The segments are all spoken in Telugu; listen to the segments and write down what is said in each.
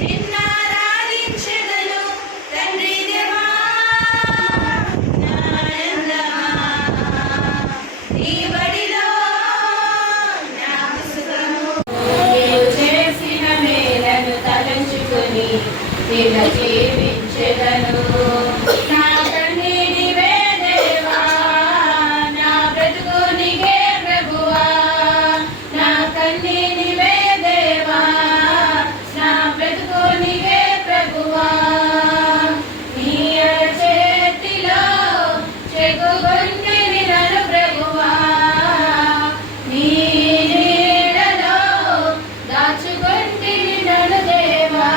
నిన్నారాధించెదను తండ్రి దేవా నానందమా నీ బడిలో నాకు సుఖము నీవు చేసిన మేలను తలంచుకొని నిన్ను జీవించెదను నా కన్నీటివే దేవా నా బ్రతుకు నీకే ప్రభువా నా కన్నీటివే దేవా నా బ్రతుకు నీకే ప్రభువా నీ చేతిలో చెక్కుకొంటిని నన్ను ప్రభువా నీ నీడలో దాచుకొంటిని నన్ను దేవా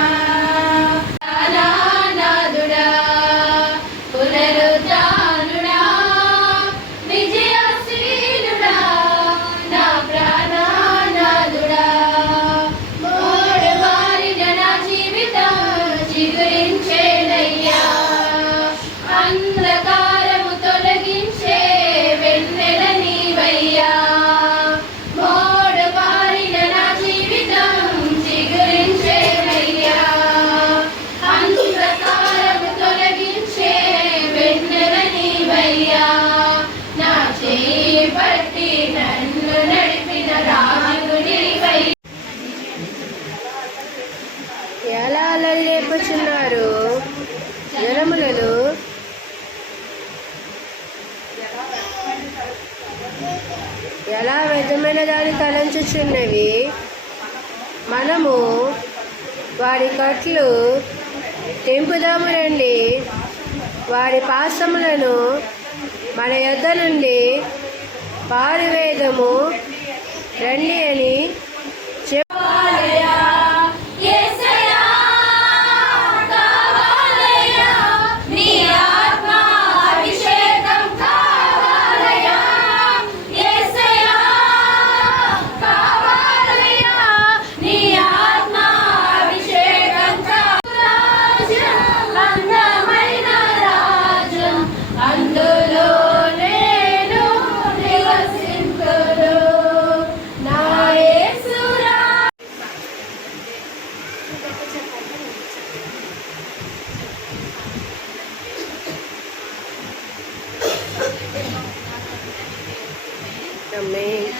నాదుడా పునరుద్ధానుడా విజయశీలుడా నా ప్రాణనాథుడా మూడు వారిన నా జీవితం చిగురించేనయ్యా అంధకారము తొలగించే వెన్నెల నీవయ్యా మూడు వారిన నా జీవితం చిగురించేనయ్యా అంధకారము తొలగించే వెన్నెల నీవయ్యా నా చేయి పట్టి నన్ను నడిపిన రాజు నీవయ్యా. ఎలా అల్లరి లేపుచున్నారు జనములను ఎలా విధమైన దాన్ని తలంచుచున్నవి మనము వాడి కట్లు తెంపుదాము రండి వాడి పాశములను మన యొద్ద నుండి పారివేదము రండి అని కావాలయ్యా యేసయ్యా కావాలయ్యా నీ ఆత్మ అభిషేకం కావాలయ్యా యేసయ్యా కావాలయ్యా నీ ఆత్మ అభిషేకం రాజ్యం అందమైన రాజ్యం అందులో నేను నివసింతును నా యేసురా. ఆమేన్.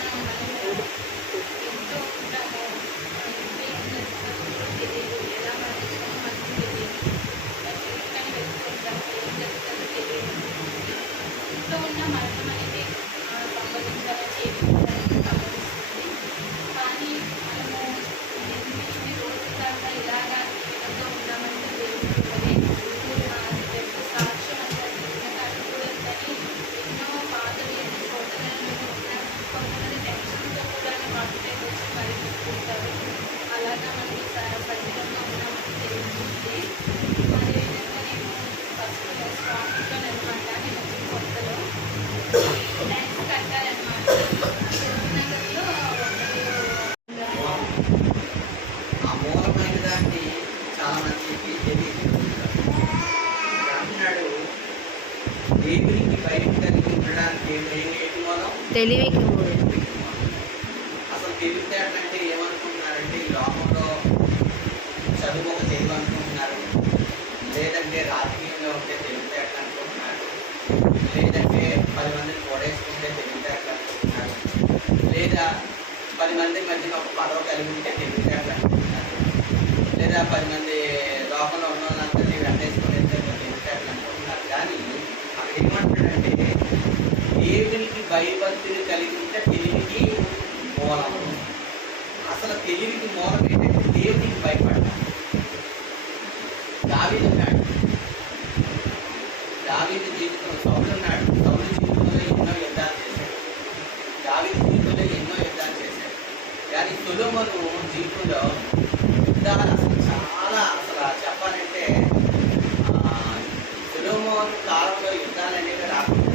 అలాగా మనకి పరిమితంగా ఉన్నామని తెలుస్తుంది. అదేవిధంగా నేను ఫస్ట్ స్టార్ట్గా అనమాట నేను వచ్చిన కొత్తలో ట్యాంక్స్ కట్టాలన్నమాట నగర్లో ఆ మూలమైన దాన్ని చాలా మందికి తెలియదు. అంటున్నాడు దేవునికి భయం కలిగి ఉండడానికి ఏంటి మూలం? తెలివికి మూలం. అసలు తెలివితేటలంటే ఏమనుకుంటున్నారంటే ఈ లోకంలో చదువు ఒక తెలివి అనుకుంటున్నారు, లేదంటే రాజకీయంలో ఉంటే తెలివితేటలు అనుకుంటున్నారు, లేదంటే 10 మందిని కొడేసుకుంటే తెలివితేటలు అనుకుంటున్నారు, లేదా 10 మంది మధ్యన ఒక పదవి కలిగి ఉంటే తెలివితేటలు అనుకుంటున్నారు, లేదా 10 మంది లోకంలో ఉన్న వాళ్ళందరినీ వెంటేసుకుని తెలివితేటలు అనుకుంటున్నారు. కానీ అక్కడ ఏమంటాడంటే దేవునికి భయభక్తిని కలిగి ఉంటే తెలివికి మూలం. అసలు తెలివికి మూలం ఏంటంటే దేవునికి భయపడ్డా. దావీదు ఉన్నాడు, దావీదు జీవితం సౌలు ఉన్నాడు, సౌలు జీవితంలో ఎన్నో యుద్ధాలు చేశాడు, దావీదు జీవితంలో ఎన్నో యుద్ధాలు చేశాడు. కానీ సొలొమోను జీవితంలో యుద్ధాలు అసలు చాలా చెప్పాలంటే సొలొమోను కాలంలో యుద్ధాలు అనేవి రాకుండా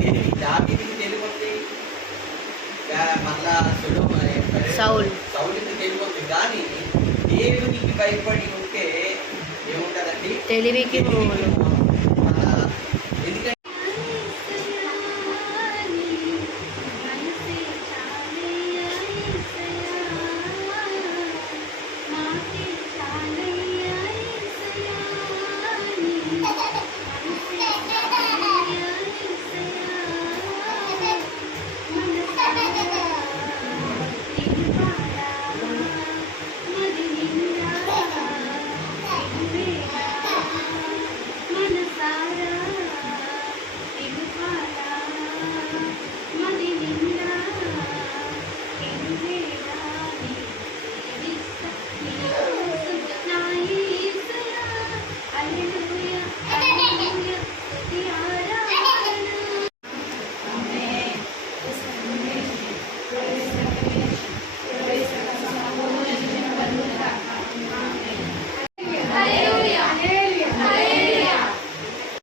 తెలివి దావీదుకి తెలివి ఉంది, మళ్ళా సౌలుకి తెలివి ఉంది. కానీ దేవునికి భయపడి ఉంటే ఏముంటుందండి? తెలివికి మూలం.